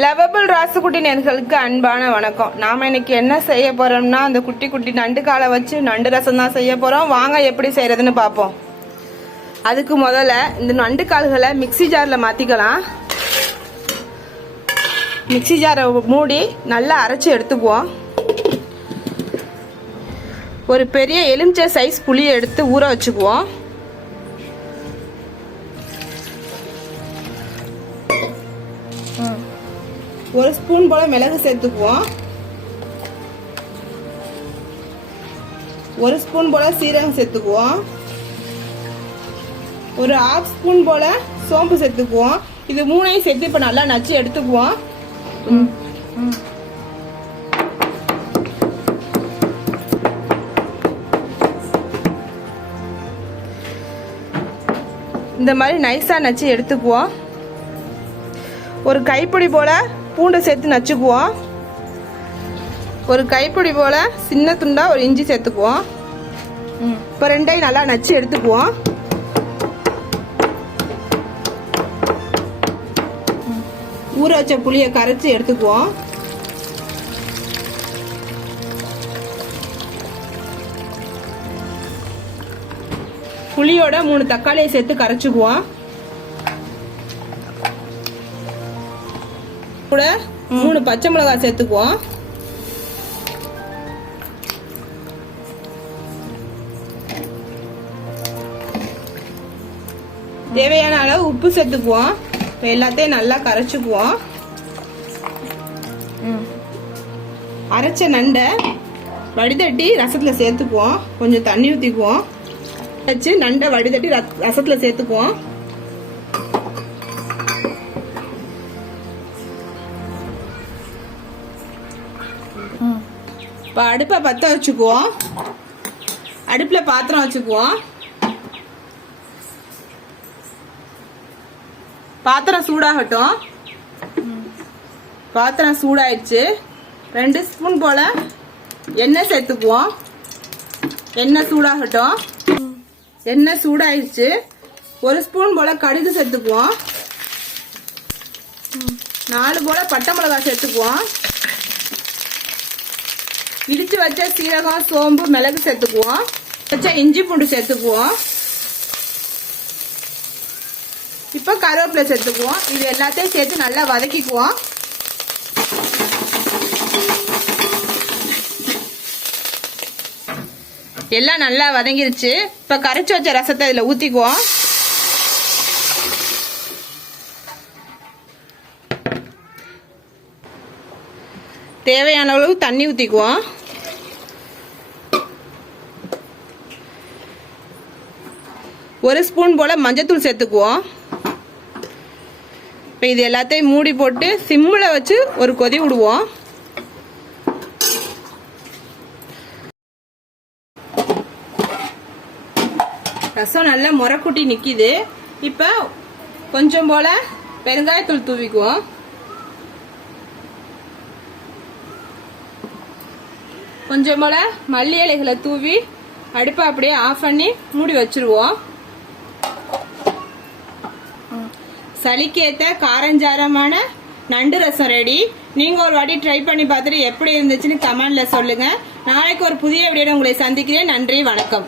Lovable Rasukutti நேர்களுக்கு அன்பான வணக்கம். நாம இன்னைக்கு என்ன செய்ய போறோம்னா அந்த குட்டி குட்டி நண்டு காலை வச்சு நண்டு ரசம் தான் செய்ய போறோம். வாங்க எப்படி செய்யறதுன்னு பார்ப்போம் அதுக்கு முதல்ல இந்த நண்டு கால்களை மிக்ஸி ஜாரில் மாத்திக்கலாம். மிக்ஸி ஜாரை மூடி நல்லா அரைச்சி எடுத்துக்குவோம். ஒரு பெரிய எலுமிச்சை சைஸ் புளியை எடுத்து ஊற வச்சுக்குவோம். ஒரு ஸ்பூன் போல மிளகு சேர்த்துக்குவோம். ஒரு ஸ்பூன் போல சீரகம் சேர்த்துக்குவோம். ஒரு ஹாஃப் ஸ்பூன் போல சோம்பு சேர்த்துக்குவோம். இது மூணையும் சேர்த்து இப்போ நல்லா நச்சு எடுத்துக்குவோம். இந்த மாதிரி நைஸாக நச்சு எடுத்துக்குவோம். ஒரு கைப்பிடி போல பூண்டை சேர்த்து நச்சுக்குவோம். ஒரு கைப்பிடி போல சின்ன துண்டா ஒரு இஞ்சி சேர்த்துக்குவோம். இப்போ ரெண்டையும் நல்லா நச்சு எடுத்துக்குவோம். ஊற வச்ச புளியை கரைச்சி எடுத்துக்குவோம். புளியோட மூணு தக்காளியை சேர்த்து கரைச்சிக்குவோம். கூட மூணு பச்சை மிளகாய் சேர்த்துக்குவோம். தேவையான அளவு உப்பு சேர்த்துக்குவோம். இப்போ எல்லாத்தையும் நல்லா கரைச்சிக்குவோம். அரைச்ச நண்டை வடிதட்டி ரசத்தில் சேர்த்துக்குவோம். கொஞ்சம் தண்ணி ஊற்றிக்குவோம் வச்சு நண்டை வடிதட்டி ரசத்தில் சேர்த்துக்குவோம். இப்போ அடுப்பை பற்ற வச்சுக்குவோம். அடுப்பில் பாத்திரம் வச்சுக்குவோம். பாத்திரம் சூடாகட்டும். பாத்திரம் சூடாயிடுச்சு. ரெண்டு ஸ்பூன் போல் எண்ணெய் சேர்த்துக்குவோம். எண்ணெய் சூடாகட்டும். எண்ணெய் சூடாயிடுச்சு. ஒரு ஸ்பூன் போல் கடுகு சேர்த்துக்குவோம். நாலு போல் பட்டை மிளகாய் சேர்த்துக்குவோம். இடிச்சு வச்ச சீரகம் சோம்பு மிளகு சேர்த்துக்குவோம். வச்ச இஞ்சி பூண்டு சேர்த்துக்குவோம். இப்போ கருவேப்பிலை சேர்த்துக்குவோம். இது எல்லாத்தையும் சேர்த்து நல்லா வதக்கிக்குவோம். எல்லாம் நல்லா வதங்கிருச்சு. இப்போ கரைச்சி வச்ச ரசத்தை இதில் ஊற்றிக்குவோம் தேவையான அளவு தண்ணி ஊற்றிக்குவோம் ஒரு ஸ்பூன் போல் மஞ்சத்தூள் சேர்த்துக்குவோம். இப்போ இது எல்லாத்தையும் மூடி போட்டு சிம்மில் வச்சு ஒரு கொதி விடுவோம். ரசம் நல்லா முறக்குட்டி நிற்கிது இப்போ கொஞ்சம் போல் பெருங்காயத்தூள் தூவிக்குவோம். கொஞ்சம் போல மல்லி இலைகளை தூவி அடுப்பை அப்படியே ஆஃப் பண்ணி மூடி வச்சிருவோம். சளிக்கேத்த காரஞ்சாரமான நண்டு ரசம் ரெடி நீங்கள் ஒரு வாட்டி ட்ரை பண்ணி பார்த்துட்டு எப்படி இருந்துச்சுன்னு கமெண்டில் சொல்லுங்கள் நாளைக்கு ஒரு புதிய வீடியோ உங்களை சந்திக்கிறேன். நன்றி வணக்கம்.